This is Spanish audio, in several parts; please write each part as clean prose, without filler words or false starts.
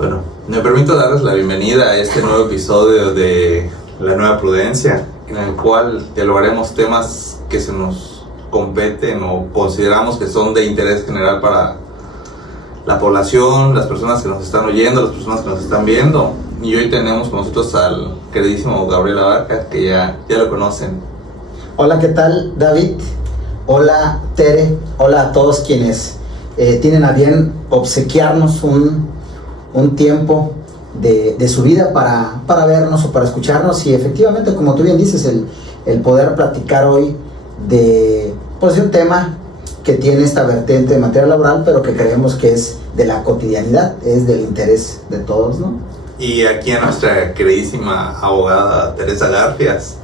Bueno, me permito darles la bienvenida a este nuevo episodio de La Nueva Prudencia, en el cual dialogaremos temas que se nos competen o consideramos que son de interés general para la población, las personas que nos están oyendo, las personas que nos están viendo. Y hoy tenemos con nosotros al queridísimo Gabriel Abarca, que ya lo conocen. Hola, ¿qué tal, David? Hola, Tere. Hola a todos quienes tienen a bien obsequiarnos un tiempo de su vida para vernos o para escucharnos. Y efectivamente, como tú bien dices, el poder platicar hoy de un tema que tiene esta vertiente de materia laboral, pero que creemos que es de la cotidianidad, es del interés de todos, ¿no? Y aquí a nuestra queridísima abogada Teresa Garfias,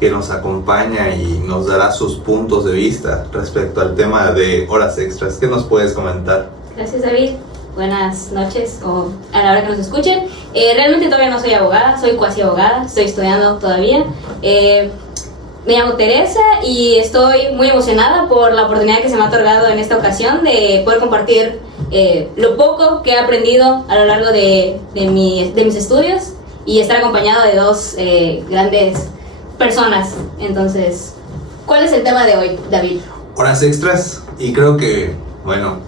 que nos acompaña y nos dará sus puntos de vista respecto al tema de horas extras. ¿Qué nos puedes comentar? Gracias, David. Buenas noches o a la hora que nos escuchen. Realmente todavía no soy abogada, soy cuasi abogada, estoy estudiando todavía. Me llamo Teresa y estoy muy emocionada por la oportunidad que se me ha otorgado en esta ocasión de poder compartir lo poco que he aprendido a lo largo de mis estudios y estar acompañado de dos grandes personas. Entonces, ¿cuál es el tema de hoy, David? Horas extras, y creo que, bueno,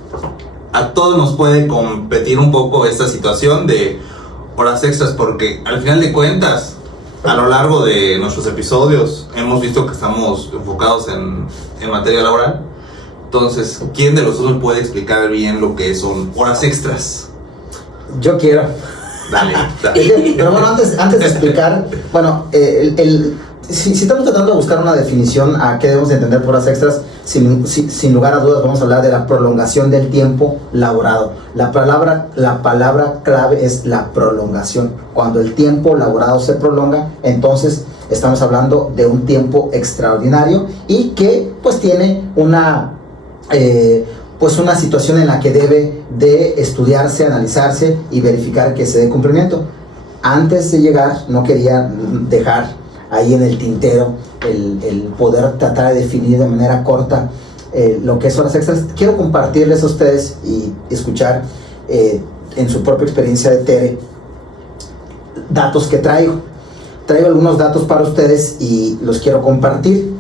a todos nos puede competir un poco esta situación de horas extras, porque al final de cuentas, a lo largo de nuestros episodios hemos visto que estamos enfocados en materia laboral. Entonces, ¿quién de los dos me puede explicar bien lo que son horas extras? Yo quiero. Dale. Pero bueno, antes de explicar, bueno, si estamos tratando de buscar una definición a qué debemos de entender por horas extras, sin lugar a dudas vamos a hablar de la prolongación del tiempo laborado. La palabra clave es la prolongación. Cuando el tiempo laborado se prolonga, entonces estamos hablando de un tiempo extraordinario y que pues tiene una situación en la que debe de estudiarse, analizarse y verificar que se dé cumplimiento. Antes de llegar, no quería dejar ahí en el tintero el poder tratar de definir de manera corta lo que es horas extras. Quiero compartirles a ustedes y escuchar en su propia experiencia de Tere datos que traigo algunos datos para ustedes y los quiero compartir.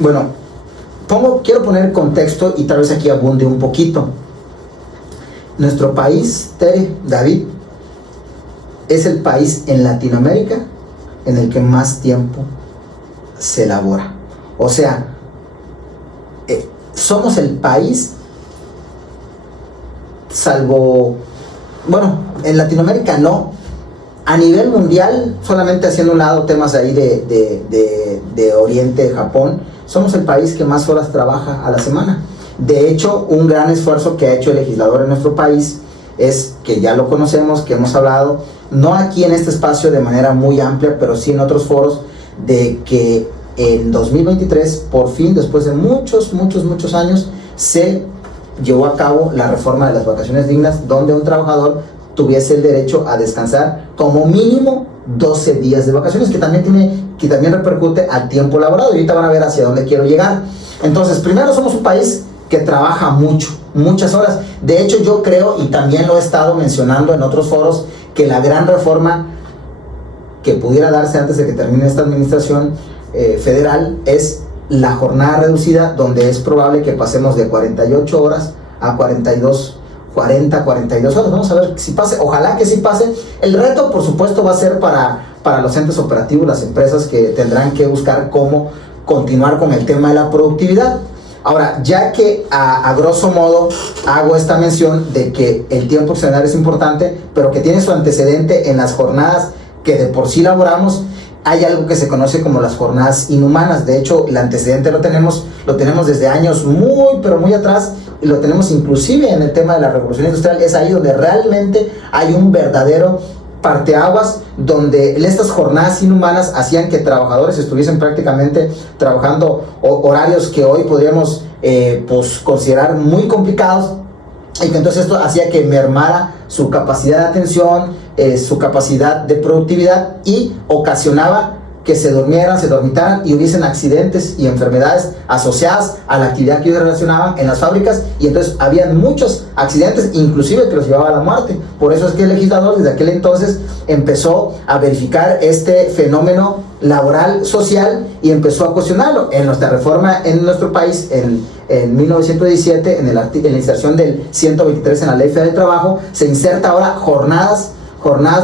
Bueno, quiero poner contexto y tal vez aquí abunde un poquito. Nuestro país, Tere, David, es el país en Latinoamérica en el que más tiempo se elabora. O sea, somos el país, salvo, bueno, en Latinoamérica no, a nivel mundial, solamente haciendo un lado temas ahí de Oriente, Japón, somos el país que más horas trabaja a la semana. De hecho, un gran esfuerzo que ha hecho el legislador en nuestro país es, que ya lo conocemos, que hemos hablado, no aquí en este espacio de manera muy amplia, pero sí en otros foros, de que en 2023, por fin, después de muchos años, se llevó a cabo la reforma de las vacaciones dignas, donde un trabajador tuviese el derecho a descansar como mínimo 12 días de vacaciones, que también repercute al tiempo laborado, y ahorita van a ver hacia dónde quiero llegar. Entonces, primero, somos un país que trabaja muchas horas. De hecho, yo creo, y también lo he estado mencionando en otros foros, que la gran reforma que pudiera darse antes de que termine esta administración federal es la jornada reducida, donde es probable que pasemos de 48 horas a 42 horas. Vamos a ver si pase, ojalá que sí pase. El reto, por supuesto, va a ser para los entes operativos, las empresas, que tendrán que buscar cómo continuar con el tema de la productividad. Ahora, ya que a grosso modo hago esta mención de que el tiempo extraordinario es importante, pero que tiene su antecedente en las jornadas que de por sí laboramos, hay algo que se conoce como las jornadas inhumanas. De hecho, el antecedente lo tenemos desde años muy atrás, y lo tenemos inclusive en el tema de la revolución industrial. Es ahí donde realmente hay un verdadero parteaguas, donde estas jornadas inhumanas hacían que trabajadores estuviesen prácticamente trabajando horarios que hoy podríamos considerar muy complicados, y que entonces esto hacía que mermara su capacidad de atención, su capacidad de productividad, y ocasionaba que se durmieran, se dormitaran y hubiesen accidentes y enfermedades asociadas a la actividad que ellos relacionaban en las fábricas, y entonces habían muchos accidentes, inclusive que los llevaba a la muerte. Por eso es que el legislador desde aquel entonces empezó a verificar este fenómeno laboral social y empezó a cuestionarlo. En nuestra reforma en nuestro país, en 1917, en la inserción del 123 en la Ley Federal del Trabajo, se inserta ahora jornadas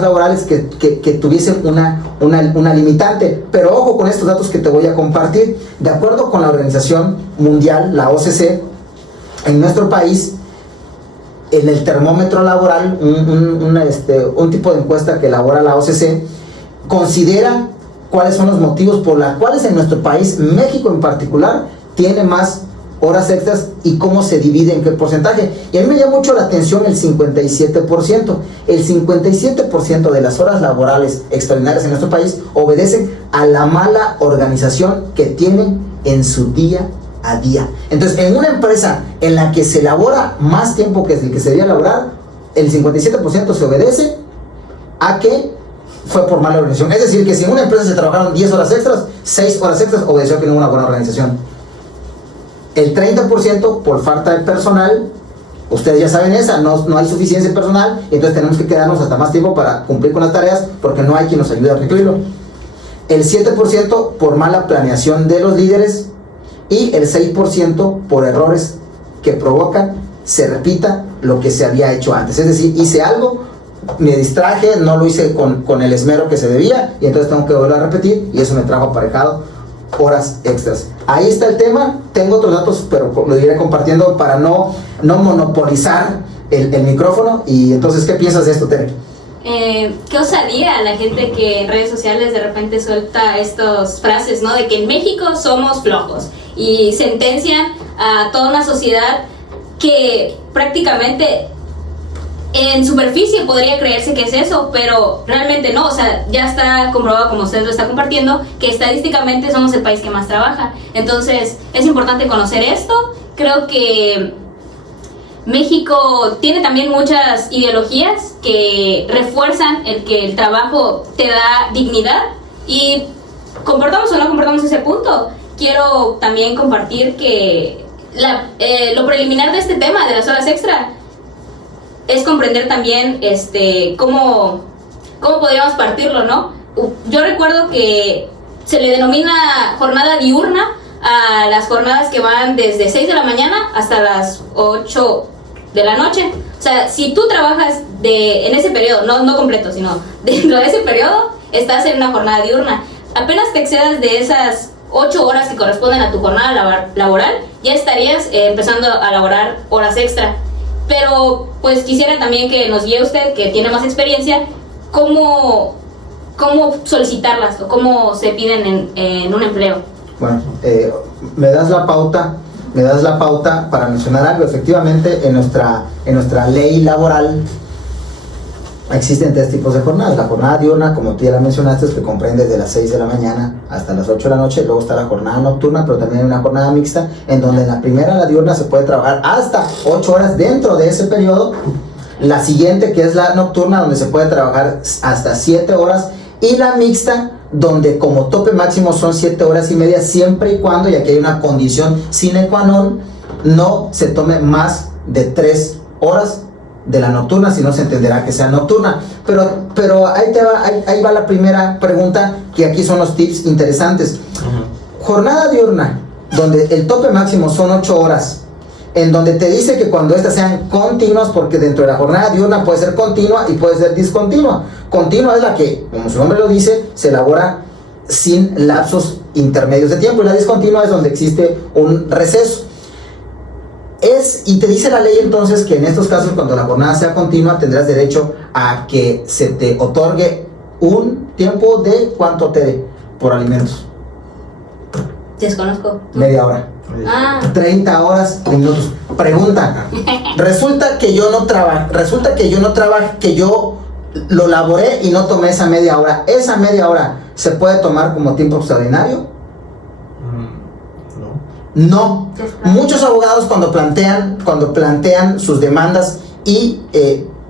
laborales que tuviesen una limitante. Pero ojo con estos datos que te voy a compartir. De acuerdo con la Organización Mundial, la OCC, en nuestro país, en el termómetro laboral, un tipo de encuesta que elabora la OCC, considera cuáles son los motivos por los cuales en nuestro país, México en particular, tiene más horas extras y cómo se divide en qué porcentaje. Y a mí me llama mucho la atención el 57%. El 57% de las horas laborales extraordinarias en nuestro país obedecen a la mala organización que tienen en su día a día. Entonces, en una empresa en la que se labora más tiempo que el que se debía laborar, el 57% se obedece a que fue por mala organización. Es decir, que si en una empresa se trabajaron 10 horas extras, 6 horas extras obedeció a que no hubo una buena organización. El 30% por falta de personal. Ustedes ya saben esa, no hay suficiencia de personal, entonces tenemos que quedarnos hasta más tiempo para cumplir con las tareas porque no hay quien nos ayude a recluirlo. El 7% por mala planeación de los líderes y el 6% por errores que provocan se repita lo que se había hecho antes. Es decir, hice algo, me distraje, no lo hice con el esmero que se debía y entonces tengo que volver a repetir y eso me trajo aparejado horas extras. Ahí está el tema. Tengo otros datos, pero lo iré compartiendo para no monopolizar el micrófono. Y entonces, ¿qué piensas de esto, Tere? ¿Qué osadía la gente que en redes sociales de repente suelta estas frases, ¿no? De que en México somos flojos y sentencian a toda una sociedad que prácticamente en superficie podría creerse que es eso, pero realmente no. O sea, ya está comprobado, como usted lo está compartiendo, que estadísticamente somos el país que más trabaja. Entonces es importante conocer esto. Creo que México tiene también muchas ideologías que refuerzan el que el trabajo te da dignidad, y compartamos o no compartamos ese punto. Quiero también compartir que lo preliminar de este tema de las horas extra es comprender también cómo podríamos partirlo, ¿no? Yo recuerdo que se le denomina jornada diurna a las jornadas que van desde 6 de la mañana hasta las 8 de la noche. O sea, si tú trabajas en ese periodo, no completo, sino dentro de ese periodo, estás en una jornada diurna. Apenas te excedas de esas 8 horas que corresponden a tu jornada laboral, ya estarías empezando a laborar horas extra. Pero pues quisiera también que nos guíe usted, que tiene más experiencia, cómo solicitarlas o cómo se piden en un empleo. Bueno, me das la pauta para mencionar algo. Efectivamente, en nuestra ley laboral existen 3 tipos de jornadas. La jornada diurna, como tú ya la mencionaste, que comprende de las 6 de la mañana hasta las 8 de la noche. Luego está la jornada nocturna, pero también hay una jornada mixta, en donde en la primera, la diurna, se puede trabajar hasta 8 horas dentro de ese periodo. La siguiente, que es la nocturna, donde se puede trabajar hasta 7 horas. Y la mixta, donde como tope máximo son 7 horas y media, siempre y cuando, y aquí hay una condición sine qua non, no se tome más de 3 horas de la nocturna, si no se entenderá que sea nocturna. Pero ahí va la primera pregunta, que aquí son los tips interesantes. Jornada diurna, donde el tope máximo son 8 horas, en donde te dice que cuando estas sean continuas, porque dentro de la jornada diurna puede ser continua y puede ser discontinua. Continua es la que, como su nombre lo dice, se elabora sin lapsos intermedios de tiempo, y la discontinua es donde existe un receso. Y te dice la ley entonces que en estos casos, cuando la jornada sea continua, tendrás derecho a que se te otorgue un tiempo de ¿cuánto te dé por alimentos? Desconozco. Media hora. 30 horas y minutos. Pregunta: resulta que yo no trabajé, que yo lo laboré y no tomé esa media hora. ¿Esa media hora se puede tomar como tiempo extraordinario? No. Muchos abogados cuando plantean sus demandas, y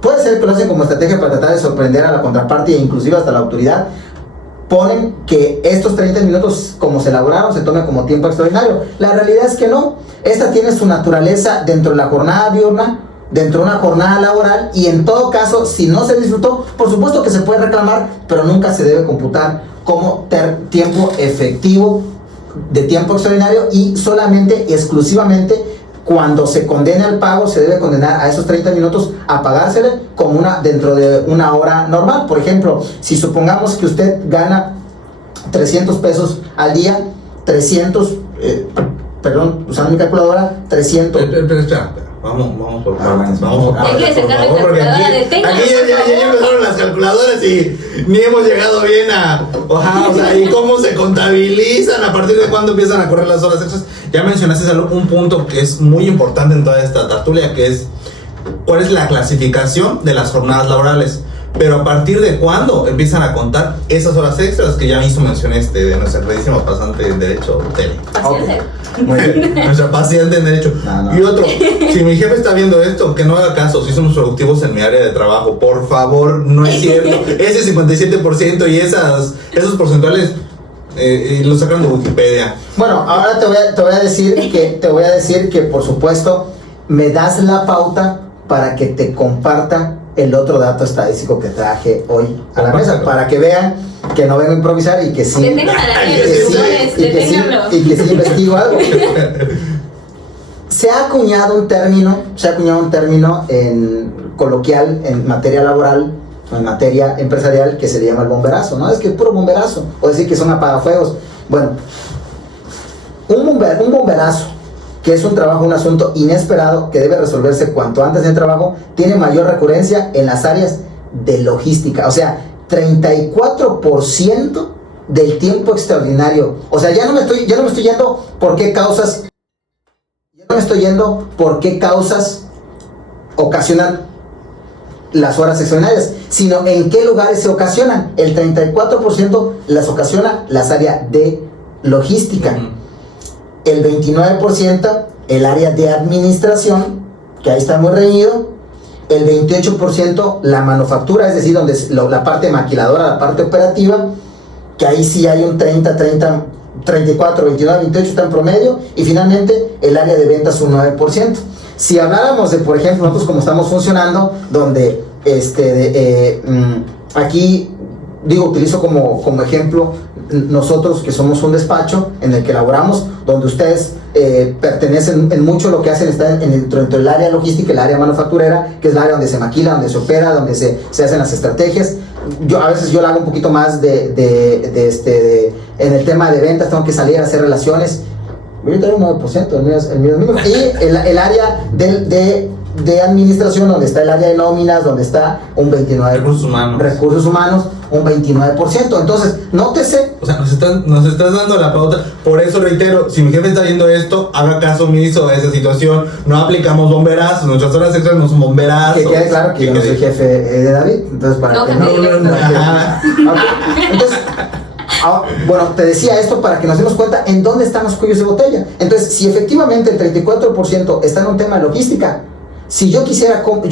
puede ser que lo hacen como estrategia para tratar de sorprender a la contraparte e inclusive hasta la autoridad, ponen que estos 30 minutos como se elaboraron se tome como tiempo extraordinario. La realidad es que no. Esta tiene su naturaleza dentro de la jornada diurna, dentro de una jornada laboral, y en todo caso, si no se disfrutó, por supuesto que se puede reclamar, pero nunca se debe computar como tiempo efectivo de tiempo extraordinario, y solamente y exclusivamente cuando se condene al pago se debe condenar a esos 30 minutos a pagársele como dentro de una hora normal. Por ejemplo, si supongamos que usted gana 300 pesos al día, 300, usando mi calculadora, 300. Pero espera. Vamos por partes. Hay que sacar la calculadora de técnica. Aquí ya empezaron las calculadoras y ni hemos llegado bien o sea, y cómo se contabilizan, a partir de cuándo empiezan a correr las horas extras. Ya mencionaste un punto que es muy importante en toda esta tertulia, que es cuál es la clasificación de las jornadas laborales. Pero a partir de cuándo empiezan a contar esas horas extras que ya hizo mención de nuestra queridísima pasante en Derecho, Tele. Paciente. Muy bien. Nuestra paciente en Derecho. No. Y otro, si mi jefe está viendo esto, que no haga caso, si somos productivos en mi área de trabajo, por favor, no es cierto. Ese 57% y esos porcentuales los sacan de Wikipedia. Bueno, ahora te voy a decir que por supuesto me das la pauta para que te comparta el otro dato estadístico que traje hoy a la mesa, para que vean que no vengo a improvisar y que sí, y que sí investigo algo. Se ha acuñado un término en coloquial, en materia laboral, en materia empresarial, que se le llama el bomberazo, ¿no? Es que es puro bomberazo, o decir que son apagafuegos. Bueno, un bomberazo, que es un asunto inesperado que debe resolverse cuanto antes en el trabajo, tiene mayor recurrencia en las áreas de logística. O sea, 34% del tiempo extraordinario. O sea, ya no me estoy yendo por qué causas ocasionan las horas extraordinarias, sino en qué lugares se ocasionan. El 34% las ocasiona las áreas de logística. El 29% el área de administración, que ahí está muy reñido. El 28% la manufactura, es decir, donde es la parte maquiladora, la parte operativa, que ahí sí hay un 34, 29, 28 está en promedio. Y finalmente el área de ventas un 9%. Si habláramos de, por ejemplo, nosotros como estamos funcionando, donde aquí utilizo como ejemplo nosotros, que somos un despacho en el que laboramos, donde ustedes pertenecen en mucho, lo que hacen está dentro del área logística, el área manufacturera, que es el área donde se maquila, donde se opera, donde se hacen las estrategias. A veces yo lo hago un poquito más en el tema de ventas, tengo que salir a hacer relaciones. Yo tengo un 9%, el mío. Y el área de administración, donde está el área de nóminas, donde está un 29%. Recursos humanos, un 29%. Entonces, nótese. O sea, nos estás dando la pauta. Por eso reitero, si mi jefe está viendo esto, haga caso omiso a esa situación. No aplicamos bomberazos, nuestras horas extras no son bomberazos. Que quede claro que yo no soy jefe de David. Entonces, para que no. Entonces, bueno, te decía esto para que nos demos cuenta en dónde están los cuellos de botella. Entonces, si efectivamente el 34% está en un tema de logística, si yo quisiera cómo,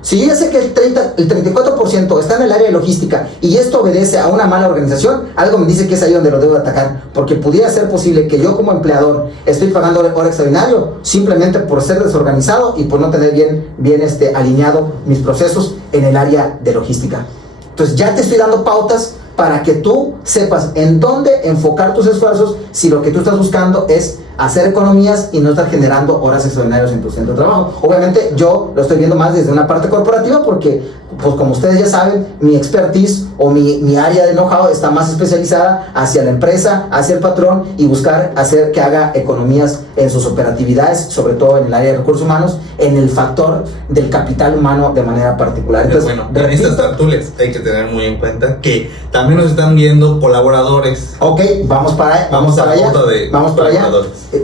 si yo ya sé que el 34% está en el área de logística y esto obedece a una mala organización, algo me dice que es ahí donde lo debo atacar, porque pudiera ser posible que yo como empleador estoy pagando hora extraordinario simplemente por ser desorganizado y por no tener bien alineado mis procesos en el área de logística. Entonces ya te estoy dando pautas para que tú sepas en dónde enfocar tus esfuerzos si lo que tú estás buscando es hacer economías y no estar generando horas extraordinarias en tu centro de trabajo. Obviamente yo lo estoy viendo más desde una parte corporativa porque, pues como ustedes ya saben, mi expertise o mi área de know-how está más especializada hacia la empresa, hacia el patrón, y buscar hacer que haga economías en sus operatividades, sobre todo en el área de recursos humanos, en el factor del capital humano de manera particular. Entonces, bueno, en estas tertulias hay que tener muy en cuenta que también nos están viendo colaboradores. Ok, vamos para allá.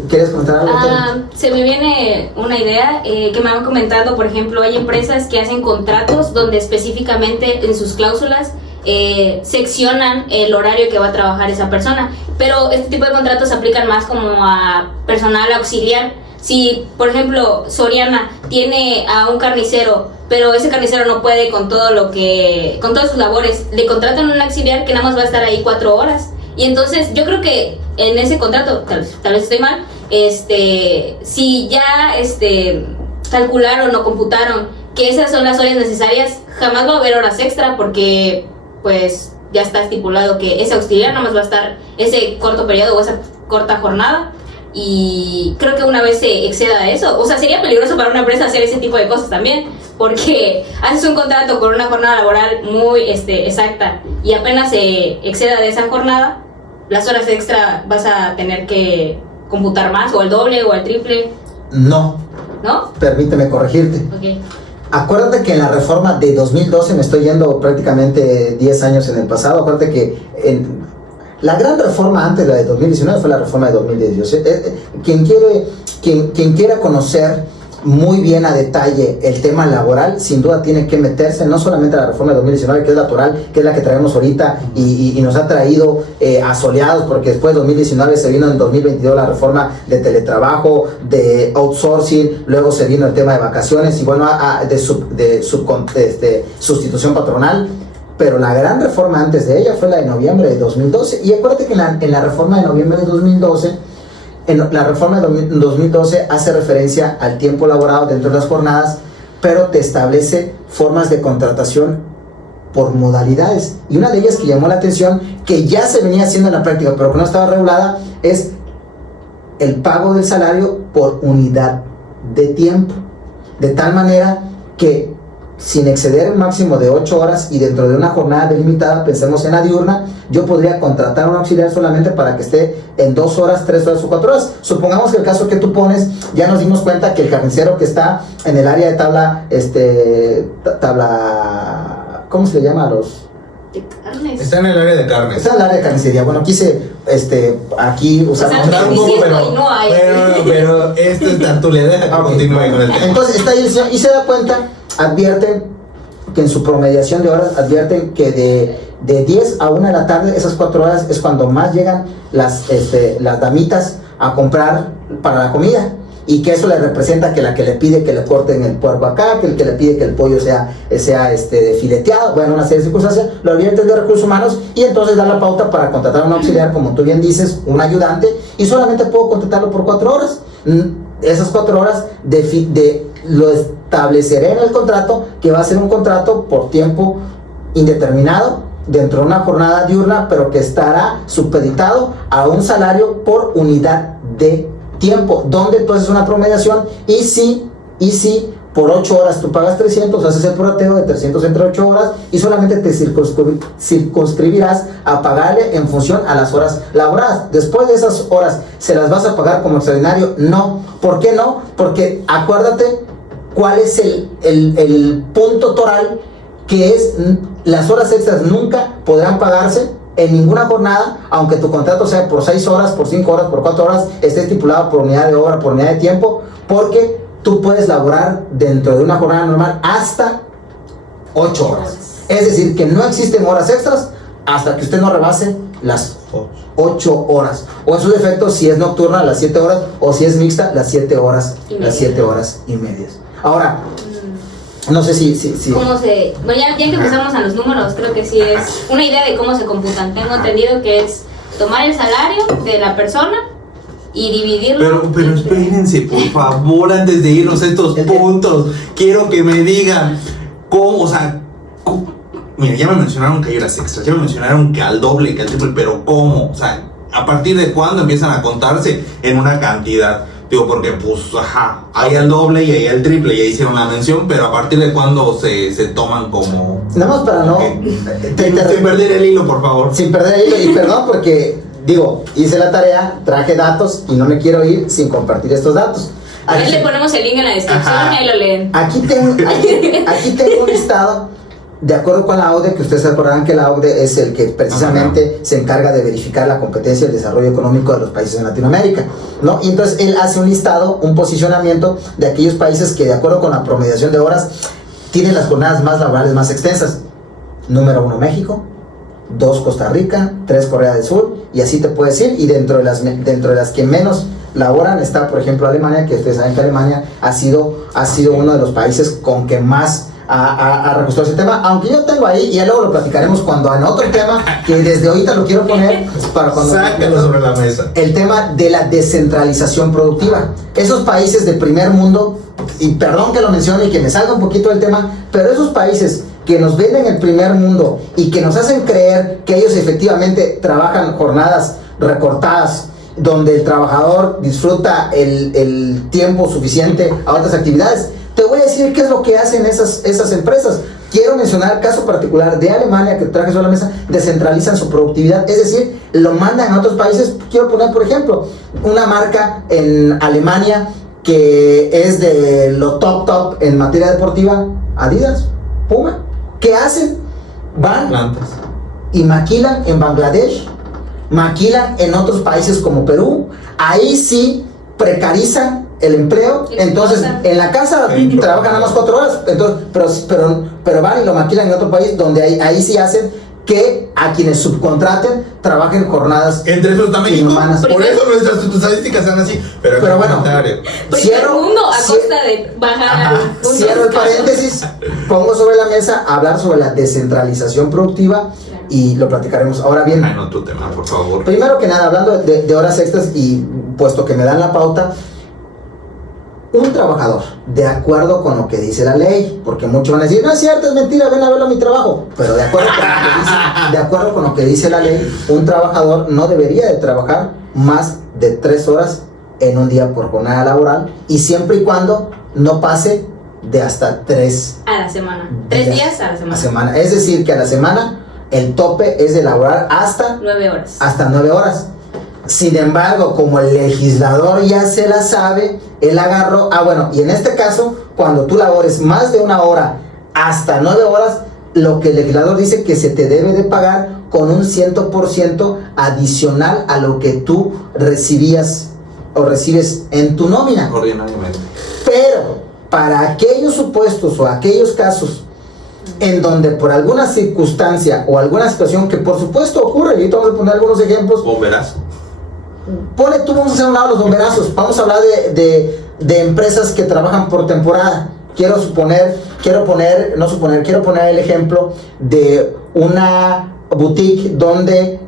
¿Quieres comentar algo? Se me viene una idea que me han comentado. Por ejemplo, hay empresas que hacen contratos donde específicamente en sus cláusulas seccionan el horario que va a trabajar esa persona, pero este tipo de contratos se aplican más como a personal auxiliar. Si, por ejemplo, Soriana tiene a un carnicero pero ese carnicero no puede con todo con todas sus labores. Le contratan un auxiliar que nada más va a estar ahí 4 horas. Y entonces yo creo que en ese contrato, tal vez estoy mal, si ya calcularon o computaron que esas son las horas necesarias, jamás va a haber horas extra, porque pues ya está estipulado que ese auxiliar nada más va a estar ese corto periodo o esa corta jornada. Y creo que una vez se exceda de eso, o sea, sería peligroso para una empresa hacer ese tipo de cosas también, porque haces un contrato con una jornada laboral muy exacta y apenas se exceda de esa jornada, las horas extra vas a tener que computar más, o el doble o el triple. No. ¿No? Permíteme corregirte. Ok. Acuérdate que en la reforma de 2012, me estoy yendo prácticamente 10 años en el pasado, acuérdate que la gran reforma antes de la de 2019 fue la reforma de 2018. Quien quiera conocer muy bien a detalle el tema laboral, sin duda tiene que meterse no solamente a la reforma de 2019, que es natural, que es la que traemos ahorita y nos ha traído asoleados, porque después de 2019 se vino en 2022 la reforma de teletrabajo, de outsourcing, luego se vino el tema de vacaciones y bueno, de sustitución patronal. Pero la gran reforma antes de ella fue la de noviembre de 2012. Y acuérdate que en la reforma de noviembre de 2012, la reforma de 2012 hace referencia al tiempo laborado dentro de las jornadas, pero te establece formas de contratación por modalidades. Y una de ellas que llamó la atención, que ya se venía haciendo en la práctica, pero que no estaba regulada, es el pago del salario por unidad de tiempo. De tal manera que, sin exceder el máximo de 8 horas y dentro de una jornada delimitada, pensemos en la diurna, yo podría contratar a un auxiliar solamente para que esté en 2 horas, 3 horas o 4 horas. Supongamos que el caso que tú pones, ya nos dimos cuenta que el carnicero que está en el área de tabla, ¿cómo se le llama a los? De carnes. Está en el área de carnes. Está en el área de carnicería. Bueno, quise aquí usar O sea, un poco, y no hay. pero esto es tanto, deja que continúe con el tema. Entonces está ahí el señor y se da cuenta, advierten que en su promediación de horas, advierten que de 10 a 1 de la tarde, esas 4 horas es cuando más llegan las damitas a comprar para la comida, y que eso le representa que la que le pide que le corten el puerco acá, que el que le pide que el pollo sea fileteado, bueno, una serie de circunstancias, lo advierten de recursos humanos, y entonces da la pauta para contratar a un auxiliar, como tú bien dices, un ayudante, y solamente puedo contratarlo por 4 horas. Esas 4 horas lo estableceré en el contrato, que va a ser un contrato por tiempo indeterminado dentro de una jornada diurna, pero que estará supeditado a un salario por unidad de tiempo, donde tú haces una promediación y si por 8 horas tú pagas 300, haces el prorrateo de 300 entre 8 horas y solamente te circunscribirás a pagarle en función a las horas laboradas. Después de esas horas, ¿se las vas a pagar como extraordinario? No. ¿Por qué no? Porque acuérdate cuál es el punto toral, que es las horas extras nunca podrán pagarse en ninguna jornada, aunque tu contrato sea por 6 horas, por 5 horas, por 4 horas, esté estipulado por unidad de hora, por unidad de tiempo, porque tú puedes laborar dentro de una jornada normal hasta 8 horas. Es decir, que no existen horas extras hasta que usted no rebase las 8 horas. O en su defecto, si es nocturna, las 7 horas, o si es mixta, las 7 horas, las 7 horas y medias. Ahora, no sé si ¿Cómo se...? Bueno, ya que empezamos a los números, creo que sí es una idea de cómo se computan. Tengo entendido que es tomar el salario de la persona y dividirlo. Pero espérense, por favor, antes de irnos a estos puntos, quiero que me digan cómo, mira, ya me mencionaron que hay horas extras, ya me mencionaron que al doble, que al triple, pero ¿cómo? O sea, ¿a partir de cuándo empiezan a contarse en una cantidad? Digo, porque pues, hay al doble y hay al triple, ya hicieron la mención, pero ¿a partir de cuándo se toman como...? Nada más para no... sin perder el hilo, por favor. Sin perder el hilo, y perdón porque, hice la tarea, traje datos y no me quiero ir sin compartir estos datos. Ahí le ponemos el link en la descripción y ahí lo leen. Aquí tengo un listado, de acuerdo con la OCDE, que ustedes se acordarán que la OCDE es el que precisamente se encarga de verificar la competencia y el desarrollo económico de los países de Latinoamérica, ¿no? Y entonces él hace un listado, un posicionamiento de aquellos países que, de acuerdo con la promediación de horas, tienen las jornadas más laborales más extensas. Número 1, México. 2, Costa Rica. 3, Corea del Sur. Y así te puedes ir. Y dentro de las que menos laboran está, por ejemplo, Alemania, que ustedes saben que Alemania ha sido uno de los países con que más a recostar ese tema, aunque yo tengo ahí, y ya luego lo platicaremos cuando en otro tema, que desde ahorita lo quiero poner para cuando... Sácalo sobre la mesa. El tema de la descentralización productiva. Esos países de primer mundo, y perdón que lo mencione y que me salga un poquito del tema, pero esos países que nos venden el primer mundo y que nos hacen creer que ellos efectivamente trabajan jornadas recortadas, donde el trabajador disfruta el tiempo suficiente a otras actividades. Te voy a decir qué es lo que hacen esas empresas. Quiero mencionar el caso particular de Alemania, que traje sobre la mesa. Descentralizan su productividad, es decir, lo mandan a otros países. Quiero poner, por ejemplo, una marca en Alemania que es de lo top en materia deportiva, Adidas, Puma. ¿Qué hacen? Van Plantas. y maquilan en Bangladesh, maquilan en otros países como Perú. Ahí sí precarizan el empleo. Entonces en la casa trabajan nada más 4 horas, entonces, pero van y lo maquilan en otro país donde ahí sí hacen que a quienes subcontraten trabajen jornadas Entre esos está México. inhumanas. Por eso nuestras estadísticas son así. Pero bueno, Primer mundo a costa de bajar al punto. Cierro el paréntesis, pongo sobre la mesa hablar sobre la descentralización productiva y lo platicaremos. Ahora bien, en otro tema, por favor. primero que nada, hablando de horas extras y puesto que me dan la pauta, un trabajador, de acuerdo con lo que dice la ley, porque muchos van a decir, no es cierto, es mentira, ven a verlo a mi trabajo, pero de acuerdo con lo que dice la ley, un trabajador no debería de trabajar más de 3 horas en un día por jornada laboral, y siempre y cuando no pase de hasta 3 a la semana. 3 días a la semana. Es decir, que a la semana el tope es de laborar hasta 9 horas. Hasta 9 horas. Sin embargo, como el legislador ya se la sabe, él agarró, y en este caso, cuando tú labores más de 1 hora hasta 9 horas, lo que el legislador dice que se te debe de pagar con un 100% adicional a lo que tú recibías o recibes en tu nómina. Ordinariamente. Pero para aquellos supuestos o aquellos casos en donde por alguna circunstancia o alguna situación que por supuesto ocurre, y ahorita vamos a poner algunos ejemplos. Bomberazo. Vamos a hacer un lado los bomberazos, vamos a hablar de empresas que trabajan por temporada. Quiero poner el ejemplo de una boutique donde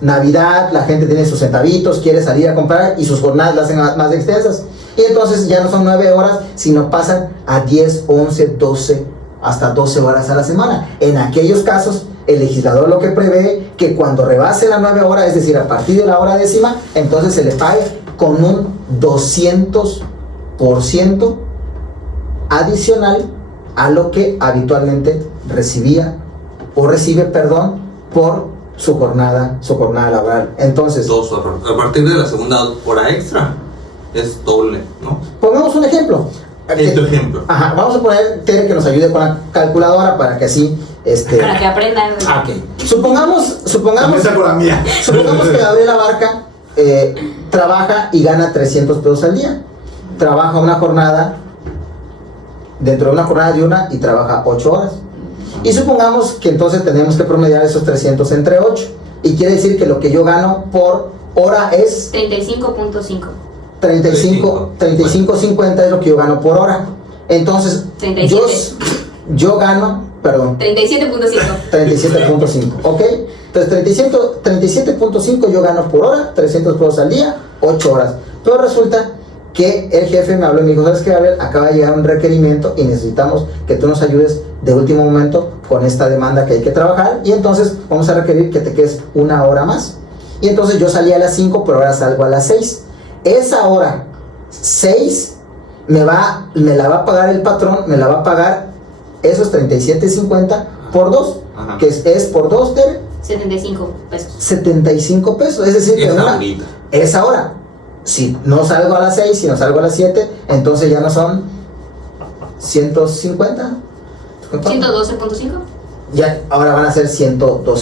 Navidad, la gente tiene sus centavitos, quiere salir a comprar y sus jornadas las hacen más extensas. Y entonces ya no son 9 horas, sino pasan a 10, 11, 12, hasta 12 horas a la semana. En aquellos casos, el legislador lo que prevé que cuando rebase la 9 horas, es decir, a partir de la hora décima, entonces se le pague con un 200% adicional a lo que habitualmente recibía o recibe, por su jornada laboral. Entonces, 2 horas. A partir de la segunda hora extra es doble, ¿no? pongamos un ejemplo. En tu ejemplo. Ajá, vamos a poner Tere que nos ayude con la calculadora para que así para que aprendan. Okay. Supongamos Con la mía. supongamos que Gabriela Barca trabaja y gana 300 pesos al día. Trabaja una jornada, dentro de una jornada de una, y trabaja 8 horas. Y supongamos que entonces tenemos que promediar esos 300 entre 8. Y quiere decir que lo que yo gano por hora es 35.5. 35.50 es lo que yo gano por hora. Entonces, 37. yo gano, 37.5, ¿ok? Entonces 37.5 yo gano por hora, 300 pesos al día, 8 horas. Pero resulta que el jefe me habló y me dijo, ¿sabes qué, Gabriel? Acaba de llegar un requerimiento y necesitamos que tú nos ayudes de último momento con esta demanda que hay que trabajar, y entonces vamos a requerir que te quedes 1 hora más. Y entonces yo salí a las 5, pero ahora salgo a las 6. Esa hora 6 me la va a pagar el patrón, me la va a pagar esos 37.50 por 2, que es por 2, Tere, 75 pesos. 75 pesos, es decir, que esa hora, si no salgo a las 6, si no salgo a las 7, entonces ya no son 150, 112.5. ya ahora van a ser 112.5. No,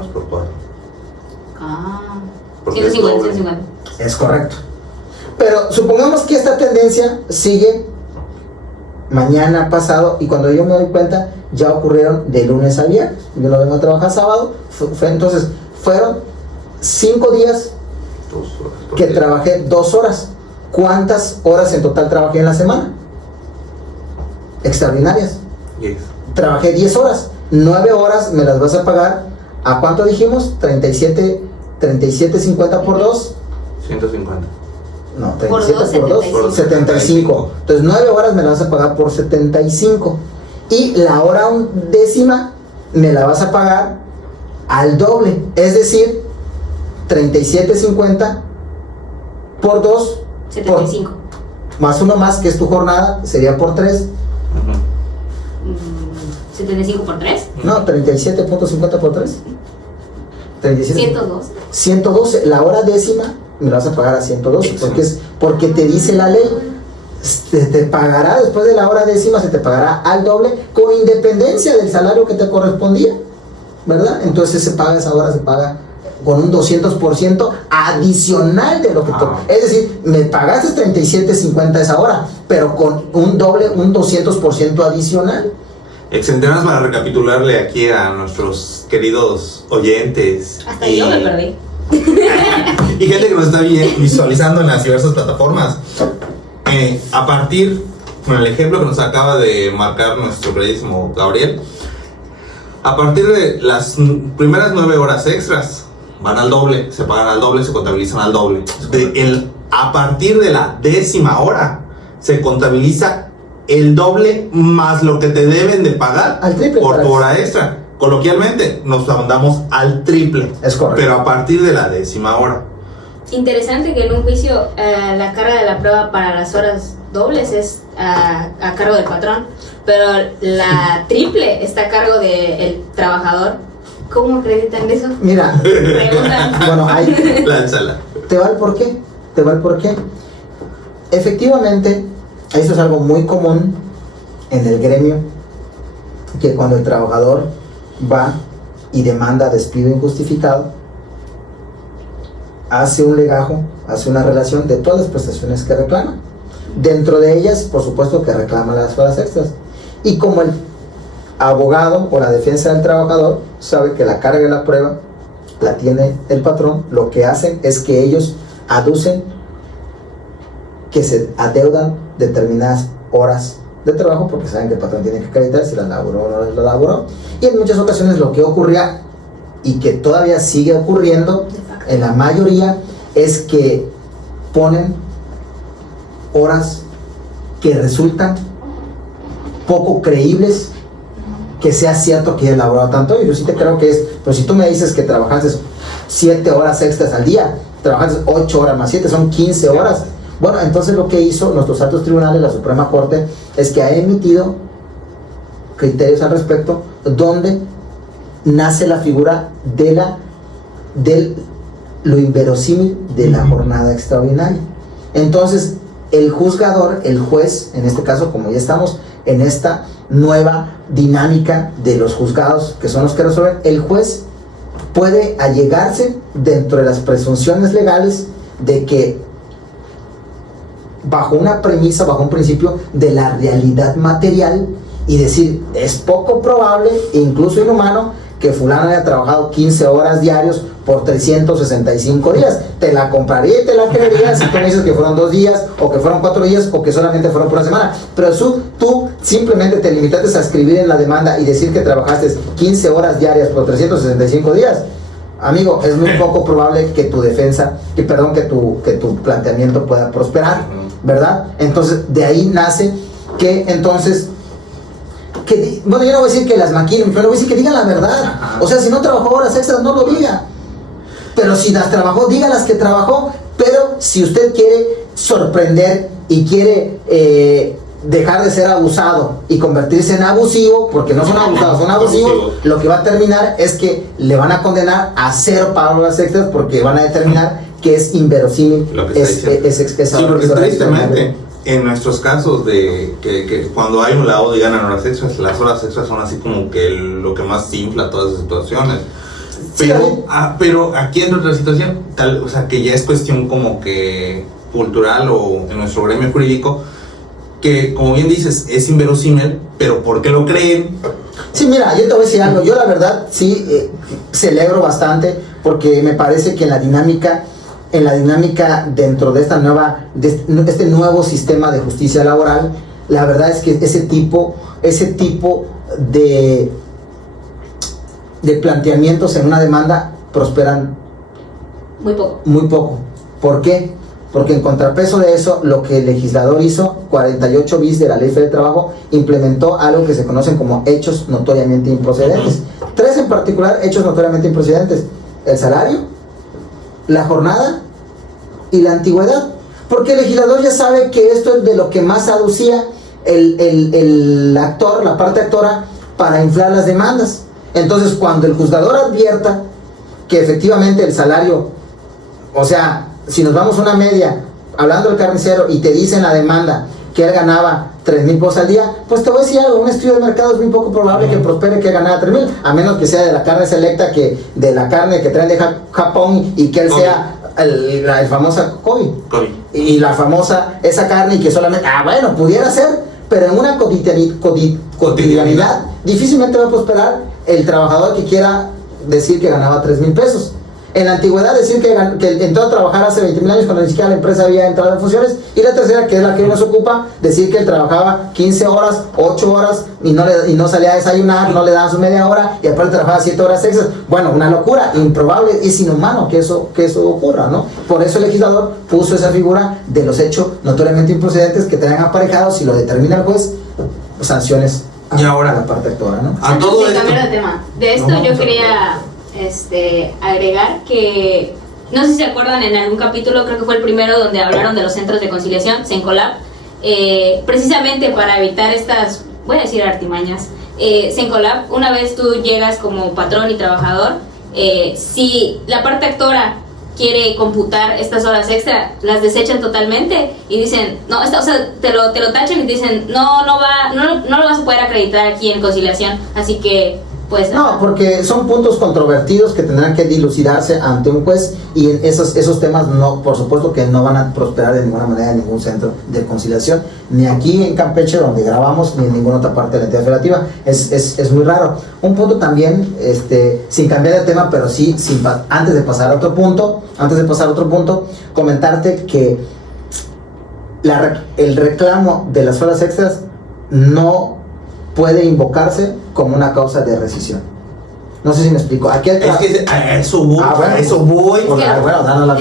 es por 4. 150. Es correcto. Pero supongamos que esta tendencia sigue mañana, pasado, y cuando yo me doy cuenta, ya ocurrieron de lunes a viernes. Yo no vengo a trabajar sábado. Entonces, fueron 5 días 2 horas. que trabajé 2 horas. ¿Cuántas horas en total trabajé en la semana? extraordinarias. Yes. Trabajé 10 horas, 9 horas me las vas a pagar, ¿a cuánto dijimos? 37.50 por 2. 150. No, Por 37 por 2, 75. 75. Entonces 9 horas me la vas a pagar por 75. Y la hora undécima me la vas a pagar al doble. Es decir, 37.50 por 2. 75. Más uno más, que es tu jornada, sería por 3. Ujú. 75 por 3. No, 37.50 por 3. 37. 112. 112, la hora décima me la vas a pagar a 112, porque te dice la ley, te pagará después de la hora décima, se te pagará al doble con independencia del salario que te correspondía, ¿verdad? Entonces esa hora se paga con un 200% adicional de lo que es decir, me pagaste 37.50 esa hora, pero con un doble, un 200% adicional. Excelente, más para recapitularle aquí a nuestros queridos oyentes. Hasta yo me perdí. Y gente que nos está visualizando en las diversas plataformas. A partir, con el ejemplo que nos acaba de marcar nuestro queridísimo Gabriel, a partir de las primeras 9 horas extras, van al doble, se pagan al doble, se contabilizan al doble. A partir de la 10ª hora, se contabiliza el doble más lo que te deben de pagar al triple por tu hora extra. Coloquialmente, nos mandamos al triple. Es correcto. Pero a partir de la 10ª hora. Interesante que en un juicio la carga de la prueba para las horas dobles es a cargo del patrón, pero la triple está a cargo del trabajador. ¿Cómo acreditan eso? Mira, Preguntan. bueno, ahí Lánzala. te va el porqué. Efectivamente, eso es algo muy común en el gremio, que cuando el trabajador va y demanda despido injustificado, hace un legajo, hace una relación de todas las prestaciones que reclama. Dentro de ellas, por supuesto, que reclama las horas extras. Y como el abogado o la defensa del trabajador sabe que la carga de la prueba la tiene el patrón, lo que hacen es que ellos aducen que se adeudan determinadas horas de trabajo, porque saben que el patrón tiene que acreditar si las laboró o no las laboró. Y en muchas ocasiones lo que ocurría, y que todavía sigue ocurriendo en la mayoría, es que ponen horas que resultan poco creíbles que sea cierto que he elaborado tanto. Yo sí te creo que es, pero si tú me dices que trabajaste 7 horas extras al día, trabajaste 8 horas más 7, son 15 horas. Bueno, entonces lo que hizo nuestros altos tribunales, la Suprema Corte, es que ha emitido criterios al respecto, donde nace la figura de lo inverosímil de la jornada extraordinaria. Entonces, el juzgador, el juez, en este caso, como ya estamos en esta nueva dinámica de los juzgados, que son los que resuelven, el juez puede allegarse dentro de las presunciones legales de que, bajo una premisa, bajo un principio de la realidad material, y decir, es poco probable, incluso inhumano, que fulano haya trabajado 15 horas diarios por 365 días. Te la compraría y te la creería si tú me dices que fueron 2 días, o que fueron 4 días, o que solamente fueron por una semana. Pero tú simplemente te limitaste a escribir en la demanda y decir que trabajaste 15 horas diarias por 365 días. Amigo, es muy poco probable que tu defensa, que tu planteamiento pueda prosperar, ¿verdad? Entonces, de ahí nace que entonces, bueno, yo no voy a decir que las maquinen, pero voy a decir que digan la verdad. O sea, si no trabajó horas extras, no lo diga. Pero si las trabajó, diga las que trabajó. Pero si usted quiere sorprender y quiere dejar de ser abusado y convertirse en abusivo, porque no son abusados, son abusivos, lo que va a terminar es que le van a condenar a 0 horas extras, porque van a determinar que es inverosímil sí, porque tristemente en nuestros casos de que cuando hay un laudo y ganan horas extras, las horas extras son así como que lo que más infla todas las situaciones. Pero aquí en otra situación, o sea, que ya es cuestión como que cultural o en nuestro gremio jurídico, que como bien dices, es inverosímil, pero ¿por qué lo creen? Sí, mira, yo te voy a decir algo. Yo la verdad sí celebro bastante, porque me parece que en la dinámica dentro de este nuevo sistema de justicia laboral, la verdad es que ese tipo de planteamientos en una demanda prosperan Muy poco. muy poco. ¿Por qué? Porque en contrapeso de eso, lo que el legislador hizo, 48 bis de la Ley Federal del Trabajo, implementó algo que se conocen como hechos notoriamente improcedentes. 3 en particular, hechos notoriamente improcedentes: el salario, la jornada y la antigüedad. Porque el legislador ya sabe que esto es de lo que más aducía el actor, la parte actora, para inflar las demandas. Entonces, cuando el juzgador advierta que efectivamente el salario, o sea, si nos vamos a una media, hablando del carnicero, y te dicen la demanda que él ganaba 3,000 pesos al día, pues te voy a decir algo: un estudio de mercado es muy poco probable que prospere que ganara 3,000, a menos que sea de la carne selecta, que de la carne que traen de Japón, y que él sea el famosa Kobe. Y la famosa, esa carne, y que solamente, bueno, pudiera ser, pero en una cotidianidad difícilmente va a prosperar el trabajador que quiera decir que ganaba 3,000 pesos. En la antigüedad, decir que entró a trabajar hace 20,000 años cuando ni siquiera la empresa había entrado en funciones. Y la tercera, que es la que hoy nos ocupa, decir que él trabajaba 15 horas, 8 horas y no salía a desayunar, no le daban su media hora, y aparte trabajaba 7 horas extras. Bueno, una locura, improbable, es inhumano que eso ocurra, ¿no? Por eso el legislador puso esa figura de los hechos notoriamente improcedentes que traen aparejados, si lo determina el juez, sanciones y ahora a la parte actora, ¿no? A todo esto. Cambiar de tema. De esto yo quería agregar que, no sé si se acuerdan, en algún capítulo, creo que fue el primero, donde hablaron de los centros de conciliación, Sencolab, precisamente para evitar estas, voy a decir, artimañas. Sencolab, una vez tú llegas como patrón y trabajador, si la parte actora quiere computar estas horas extra, las desechan totalmente y dicen, no, o sea, te lo tachan y te dicen, no lo vas a poder acreditar aquí en conciliación, así que pues no, porque son puntos controvertidos que tendrán que dilucidarse ante un juez, y en esos temas, no, por supuesto que no van a prosperar de ninguna manera en ningún centro de conciliación, ni aquí en Campeche, donde grabamos, ni en ninguna otra parte de la entidad federativa. Es muy raro. Un punto también, sin cambiar de tema, pero sí, antes de pasar a otro punto, comentarte que el reclamo de las horas extras no puede invocarse como una causa de rescisión. No sé si me explico. Aquí es que a eso voy.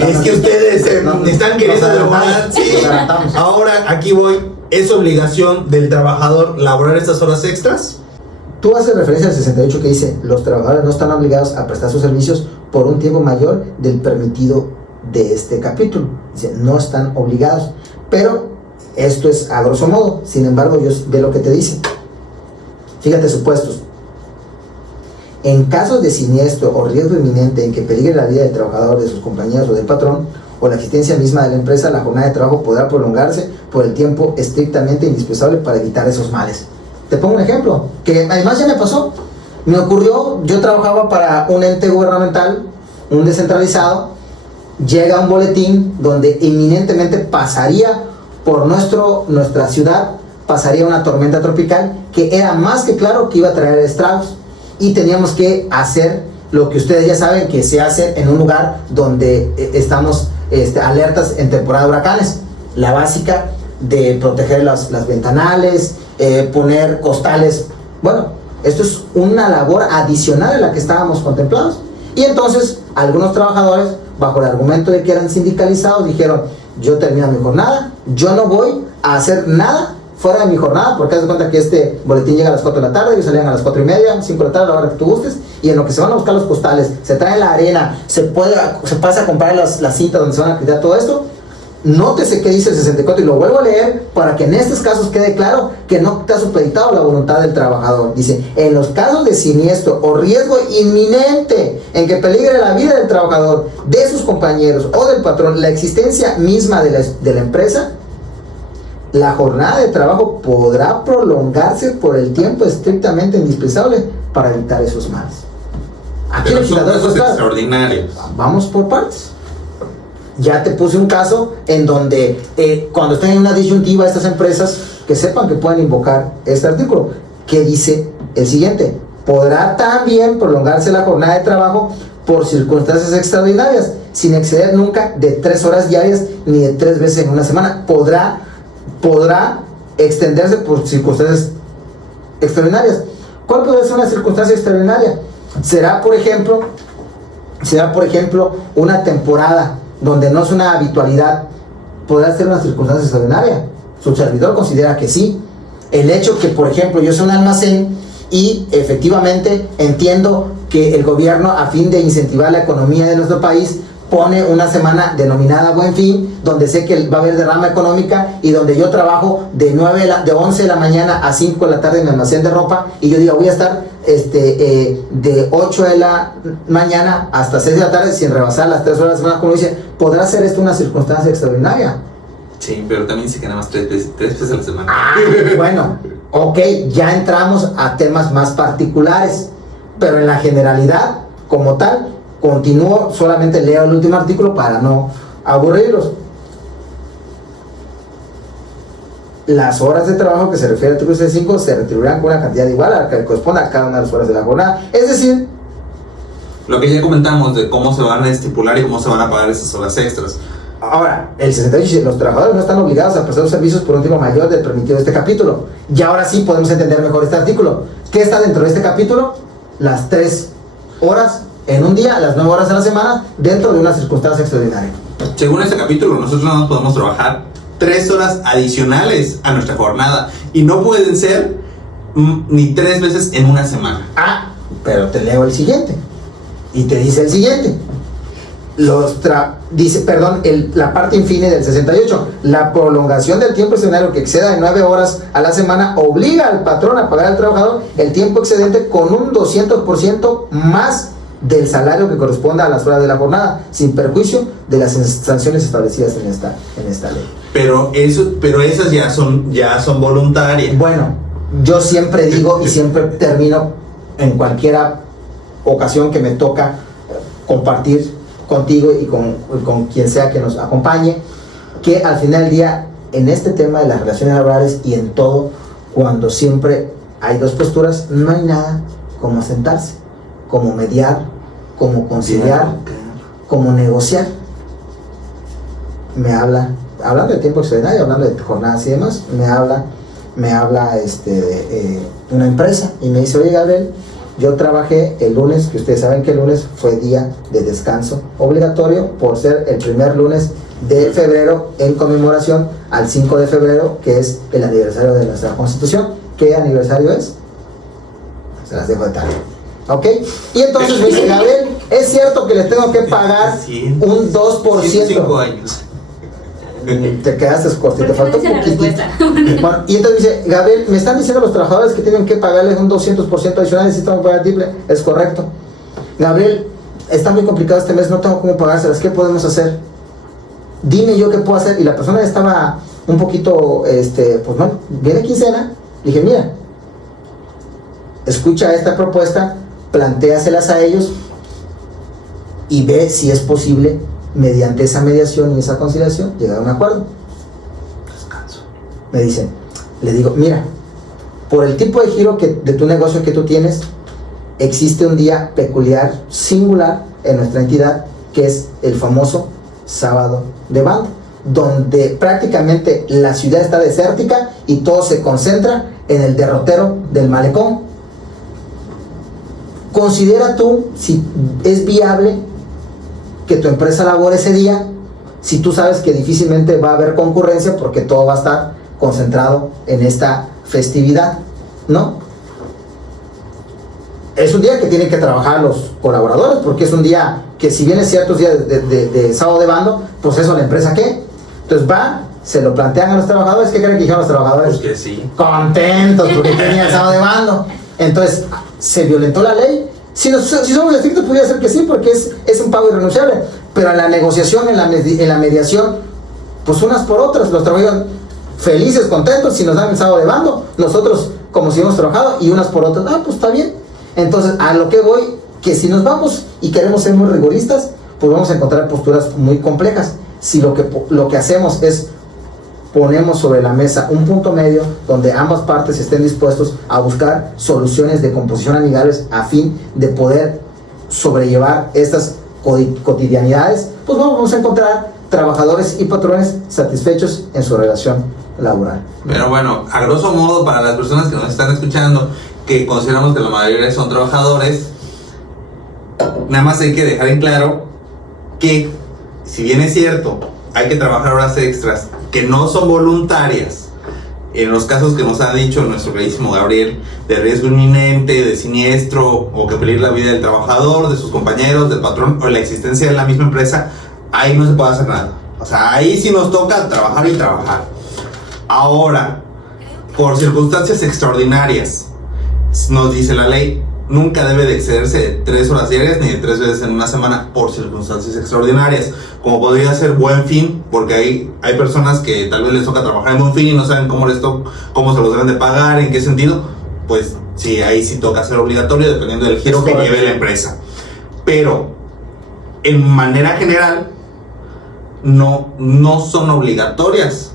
Es que ustedes están queriendo demorar. Sí. Ahora aquí voy. ¿Es obligación del trabajador laborar estas horas extras? Tú haces referencia al 68, que dice: los trabajadores no están obligados a prestar sus servicios por un tiempo mayor del permitido de este capítulo. Dice, no están obligados. Pero esto es a grosso modo. Sin embargo, yo ve lo que te dice. Fíjate, supuestos. En casos de siniestro o riesgo inminente en que peligre la vida del trabajador, de sus compañeros o del patrón, o la existencia misma de la empresa, la jornada de trabajo podrá prolongarse por el tiempo estrictamente indispensable para evitar esos males. Te pongo un ejemplo, que además ya me pasó. Me ocurrió, yo trabajaba para un ente gubernamental, un descentralizado. Llega un boletín donde inminentemente pasaría por nuestra ciudad, pasaría una tormenta tropical que era más que claro que iba a traer estragos, y teníamos que hacer lo que ustedes ya saben que se hace en un lugar donde estamos alertas en temporada de huracanes: la básica de proteger las ventanales, poner costales. Bueno, esto es una labor adicional a la que estábamos contemplados, y entonces algunos trabajadores, bajo el argumento de que eran sindicalizados, dijeron: yo termino mi jornada, yo no voy a hacer nada fuera de mi jornada, porque haz de cuenta que este boletín llega a las 4 de la tarde, ellos salían a las 4:30, 5 de la tarde, a la hora que tú gustes, y en lo que se van a buscar los costales, se trae la arena, se pasa a comprar las cintas donde se van a acreditar todo esto. Nótese qué dice el 64, y lo vuelvo a leer para que en estos casos quede claro que no está supeditado a la voluntad del trabajador. Dice: en los casos de siniestro o riesgo inminente en que peligre la vida del trabajador, de sus compañeros o del patrón, la existencia misma de la empresa, la jornada de trabajo podrá prolongarse por el tiempo estrictamente indispensable para evitar esos males. Aquí pero son casos extraordinarios. Vamos por partes. Ya te puse un caso en donde cuando estén en una disyuntiva estas empresas, que sepan que pueden invocar este artículo, que dice el siguiente: podrá también prolongarse la jornada de trabajo por circunstancias extraordinarias, sin exceder nunca de 3 horas diarias ni de 3 veces en una semana. Podrá extenderse por circunstancias extraordinarias. ¿Cuál puede ser una circunstancia extraordinaria? Será, por ejemplo, una temporada donde no es una habitualidad. ¿Podrá ser una circunstancia extraordinaria? Su servidor considera que sí. El hecho que, por ejemplo, yo soy un almacén y efectivamente entiendo que el gobierno, a fin de incentivar la economía de nuestro país, pone una semana denominada Buen Fin, donde sé que va a haber derrama económica y donde yo trabajo de 11 de la mañana a 5 de la tarde en mi almacén de ropa, y yo digo, voy a estar de 8 de la mañana hasta 6 de la tarde sin rebasar las 3 horas de semana, como dice. ¿Podrá ser esto una circunstancia extraordinaria? Sí, pero también dice que nada más 3 veces a la semana. Bueno, ok, ya entramos a temas más particulares, pero en la generalidad, como tal, continúo, solamente leo el último artículo para no aburrirlos. Las horas de trabajo que se refiere al artículo 65 se retribuirán con una cantidad igual a la que corresponda a cada una de las horas de la jornada. Es decir, lo que ya comentamos de cómo se van a estipular y cómo se van a pagar esas horas extras. ahora, el 68 dice, los trabajadores no están obligados a prestar los servicios por un tiempo mayor del permitido de este capítulo. Y ahora sí podemos entender mejor este artículo. ¿Qué está dentro de este capítulo? Las 3 horas en un día, las 9 horas a la semana, dentro de una circunstancia extraordinaria. Según este capítulo, nosotros no nos podemos trabajar 3 horas adicionales a nuestra jornada. Y no pueden ser ni 3 veces en una semana. Ah, pero te leo el siguiente. Y te dice el siguiente. La parte infine del 68. La prolongación del tiempo extraordinario que exceda de 9 horas a la semana obliga al patrón a pagar al trabajador el tiempo excedente con un 200% más del salario que corresponda a las horas de la jornada, sin perjuicio de las sanciones establecidas en esta ley. Pero esas ya son voluntarias. Bueno, yo siempre digo y siempre termino en cualquier ocasión que me toca compartir contigo y con quien sea que nos acompañe, que al final del día, en este tema de las relaciones laborales y en todo, cuando siempre hay dos posturas, no hay nada como sentarse, como mediar, como conciliar, como negociar. Me habla, hablando de tiempo extraordinario, hablando de jornadas y demás, me habla una empresa y me dice, oye Gabriel, yo trabajé el lunes, que ustedes saben que el lunes fue día de descanso obligatorio por ser el primer lunes de febrero en conmemoración al 5 de febrero, que es el aniversario de nuestra Constitución. ¿Qué aniversario es? Se las dejo de tarea. ¿Ok? Y entonces me dice, Gabriel, ¿es cierto que les tengo que pagar un 2%? 5 años. Te quedaste corto, te faltó un poquitito. Bueno, y entonces dice, Gabriel, me están diciendo los trabajadores que tienen que pagarles un 200% adicional, necesitan pagar triple. Es correcto. Gabriel, está muy complicado este mes, no tengo cómo pagárselas, ¿qué podemos hacer? Dime yo qué puedo hacer. Y la persona estaba un poquito, pues bueno, viene quincena. Dije, mira, escucha esta propuesta, plantéaselas a ellos y ve si es posible, mediante esa mediación y esa conciliación, llegar a un acuerdo. Descanso. Me dicen, le digo, mira, por el tipo de giro de tu negocio que tú tienes, existe un día peculiar, singular en nuestra entidad, que es el famoso sábado de banda, donde prácticamente la ciudad está desértica y todo se concentra en el derrotero del malecón. Considera tú si es viable que tu empresa labore ese día, si tú sabes que difícilmente va a haber concurrencia porque todo va a estar concentrado en esta festividad, ¿no? Es un día que tienen que trabajar los colaboradores, porque es un día que, si bien es cierto, es día de sábado de bando, pues eso, la empresa, ¿qué? Entonces se lo plantean a los trabajadores. ¿Qué creen que dijeron los trabajadores? Pues que sí. Contentos porque tenían el sábado de bando. Entonces se violentó la ley. Si somos estrictos, podría ser que sí, porque es un pago irrenunciable. Pero en la negociación, en la mediación, pues unas por otras, los trabajadores felices, contentos, si nos dan el sábado de bando, nosotros como si hemos trabajado, y unas por otras, pues está bien. Entonces, a lo que voy, que si nos vamos y queremos ser muy rigoristas, pues vamos a encontrar posturas muy complejas. Si lo que hacemos es ponemos sobre la mesa un punto medio donde ambas partes estén dispuestos a buscar soluciones de composición amigables a fin de poder sobrellevar estas cotidianidades, pues vamos a encontrar trabajadores y patrones satisfechos en su relación laboral. Pero bueno, a grosso modo, para las personas que nos están escuchando, que consideramos que la mayoría son trabajadores, nada más hay que dejar en claro que, si bien es cierto, hay que trabajar horas extras que no son voluntarias, en los casos que nos ha dicho nuestro queridísimo Gabriel, de riesgo inminente, de siniestro, o que peligre la vida del trabajador, de sus compañeros, del patrón, o la existencia de la misma empresa, ahí no se puede hacer nada. O sea, ahí sí nos toca trabajar y trabajar. Ahora, por circunstancias extraordinarias, nos dice la ley, nunca debe de excederse de 3 horas diarias ni de 3 veces en una semana por circunstancias extraordinarias, como podría ser Buen Fin, porque hay personas que tal vez les toca trabajar en Buen Fin y no saben cómo se los deben de pagar, en qué sentido. Pues sí, ahí sí toca ser obligatorio dependiendo del giro que lleve la empresa. Pero en manera general no son obligatorias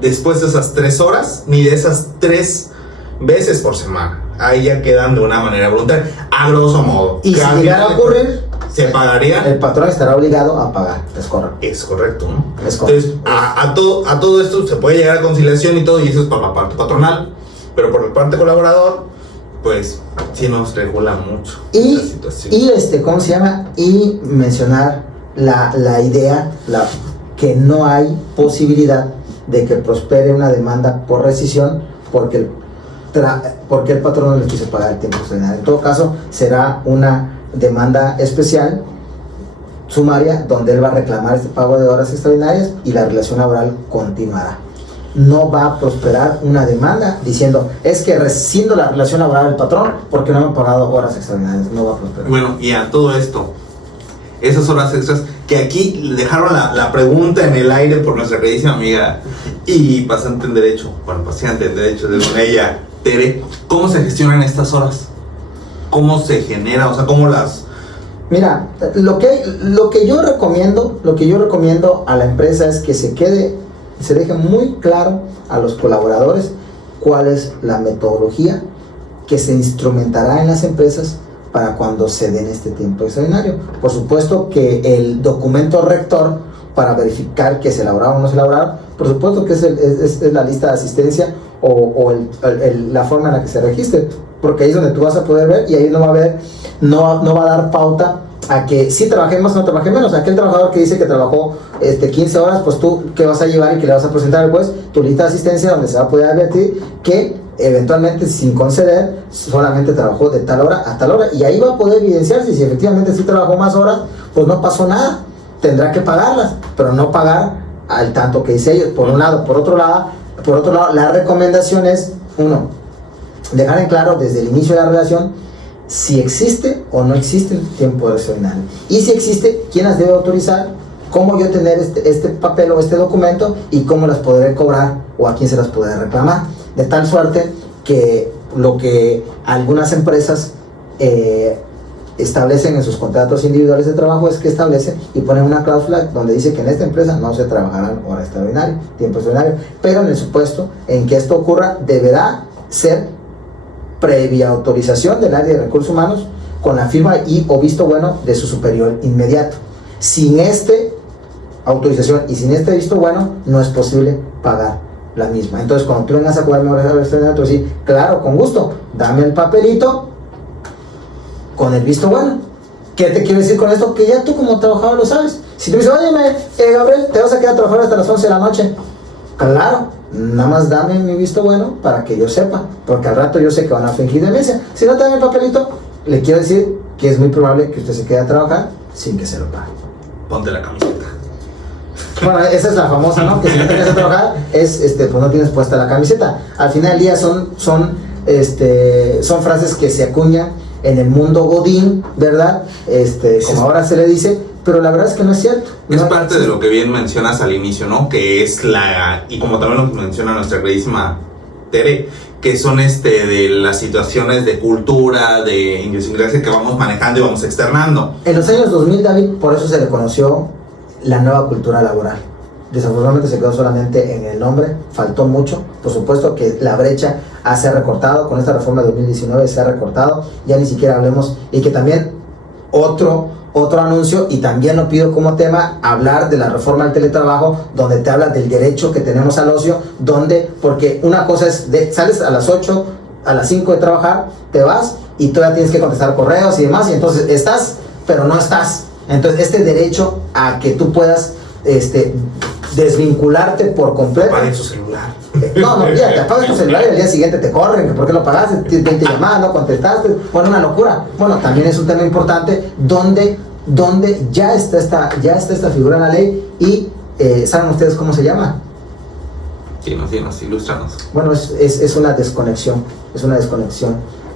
después de esas 3 horas ni de esas 3 veces por semana. Ahí ya quedan de una manera voluntaria, a grosso modo. Y si llegara a ocurrir, ¿se pagaría? El patrón estará obligado a pagar. Es correcto. Es correcto, ¿no? Es correcto. Entonces, a todo esto se puede llegar a conciliación y todo, y eso es por la parte patronal, pero por la parte colaborador, pues sí nos regula mucho Y, esta situación. y ¿cómo se llama? Y mencionar la idea que no hay posibilidad de que prospere una demanda por rescisión porque el patrón no le quiso pagar el tiempo extraordinario. En todo caso, será una demanda especial, sumaria, donde él va a reclamar este pago de horas extraordinarias y la relación laboral continuará. No va a prosperar una demanda diciendo, es que rescindo la relación laboral del patrón porque no me ha pagado horas extraordinarias. No va a prosperar. Bueno, y a todo esto, esas horas extras, que aquí dejaron la pregunta en el aire por nuestra queridísima amiga y pasante en Derecho, paseante en Derecho de ella, Tere, ¿cómo se gestionan estas horas? ¿Cómo se genera? O sea, ¿cómo las...? Mira, lo que yo recomiendo a la empresa es que se deje muy claro a los colaboradores cuál es la metodología que se instrumentará en las empresas para cuando se den este tiempo extraordinario. Por supuesto que el documento rector para verificar que se elaboraron o no se elaboraron, por supuesto que es la lista de asistencia o la forma en la que se registre, porque ahí es donde tú vas a poder ver y ahí no va a dar pauta a que sí trabajé más o no trabajé menos. Aquel trabajador que dice que trabajó 15 horas, pues tú que vas a llevar y que le vas a presentar al juez tu lista de asistencia donde se va a poder advertir que eventualmente sin conceder solamente trabajó de tal hora a tal hora, y ahí va a poder evidenciarse si efectivamente sí trabajó más horas, pues no pasó nada, tendrá que pagarlas, pero no pagar al tanto que dice ellos, por un lado. Por otro lado, la recomendación es, uno, dejar en claro desde el inicio de la relación si existe o no existe el tiempo extraordinario, y si existe, quién las debe autorizar, cómo yo tener este papel o este documento y cómo las podré cobrar o a quién se las podré reclamar, de tal suerte que lo que algunas empresas establecen en sus contratos individuales de trabajo es que establecen y ponen una cláusula donde dice que en esta empresa no se trabajarán hora extraordinaria, tiempo extraordinario, pero en el supuesto en que esto ocurra deberá ser previa autorización del área de recursos humanos con la firma y o visto bueno de su superior inmediato. Sin autorización y sin este visto bueno no es posible pagar la misma. Entonces cuando tú vengas a cobrarme horas extraordinarias, tú decir, claro, con gusto, dame el papelito con el visto bueno. ¿Qué te quiero decir con esto? Que ya tú como trabajador lo sabes. Si tú dices, oye Gabriel, te vas a quedar a trabajar hasta las 11 de la noche, claro, nada más dame mi visto bueno para que yo sepa, porque al rato yo sé que van a fingir demencia. Si no te dan el papelito, le quiero decir que es muy probable que usted se quede a trabajar sin que se lo pague. Ponte la camiseta. Bueno, esa es la famosa, ¿no? Que si no te quieres a trabajar, pues no tienes puesta la camiseta. Al final del día son frases que se acuñan en el mundo godín, ¿verdad? Como ahora se le dice, pero la verdad es que no es cierto. Es parte de lo que bien mencionas al inicio, ¿no? Que es y como también lo menciona nuestra queridísima Tere, que son de las situaciones de cultura, de idiosincrasia que vamos manejando y vamos externando. En los años 2000, David, por eso se le conoció la nueva cultura laboral. Desafortunadamente se quedó solamente en el nombre, faltó mucho. Por supuesto que la brecha se ha recortado, con esta reforma de 2019 se ha recortado, ya ni siquiera hablemos, y que también otro otro anuncio, y también lo pido como tema, hablar de la reforma del teletrabajo, donde te habla del derecho que tenemos al ocio, porque una cosa es, sales a las 8, a las 5 de trabajar, te vas y todavía tienes que contestar correos y demás, y entonces estás, pero no estás. Entonces este derecho a que tú puedas desvincularte por completo. Apaguen su celular. No, ya te apagas tu celular y al día siguiente te corren, que por qué lo pagaste, 20 llamadas, no contestaste, bueno, una locura. Bueno, también es un tema importante donde ya está esta figura en la ley y ¿saben ustedes cómo se llama? Sí, ilústranos. Bueno, es una desconexión,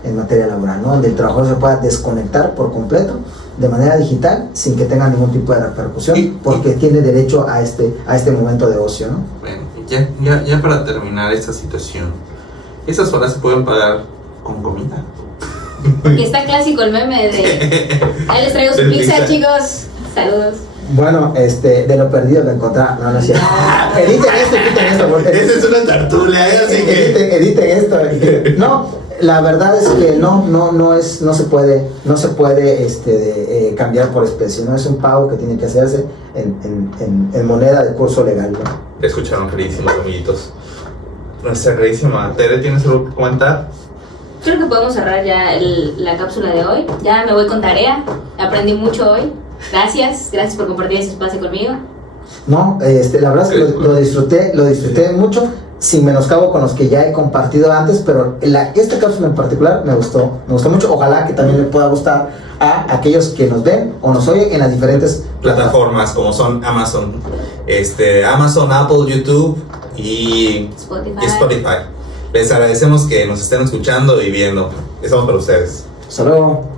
en materia laboral, ¿no? Donde el trabajador se pueda desconectar por completo de manera digital sin que tenga ningún tipo de repercusión, porque tiene derecho a este momento de ocio, ¿no? Bueno, ya para terminar esta situación, esas horas se pueden pagar con comida. Porque está clásico el meme de... Ahí les traigo su pizza, chicos. Saludos. Bueno, de lo perdido lo encontrar. No es cierto. Editen esto, quiten esto. Porque Esa es una tertulia, así que... editen esto. No, la verdad es que no se puede cambiar por especie, no es un pago que tiene que hacerse en moneda de curso legal, ¿no? Escucharon, queridísimos amiguitos. Nuestra queridísima Tere, ¿tienes algo que comentar? Creo que podemos cerrar ya la cápsula de hoy. Ya me voy con tarea. Aprendí mucho hoy. Gracias por compartir ese espacio conmigo. No, la verdad es que lo disfruté mucho, sin menoscabo con los que ya he compartido antes, pero esta cápsula en particular me gustó mucho. Ojalá que también le pueda gustar a aquellos que nos ven o nos oyen en las diferentes plataformas como son Amazon, Apple, YouTube y Spotify. Les agradecemos que nos estén escuchando y viendo. Estamos para ustedes. Hasta luego.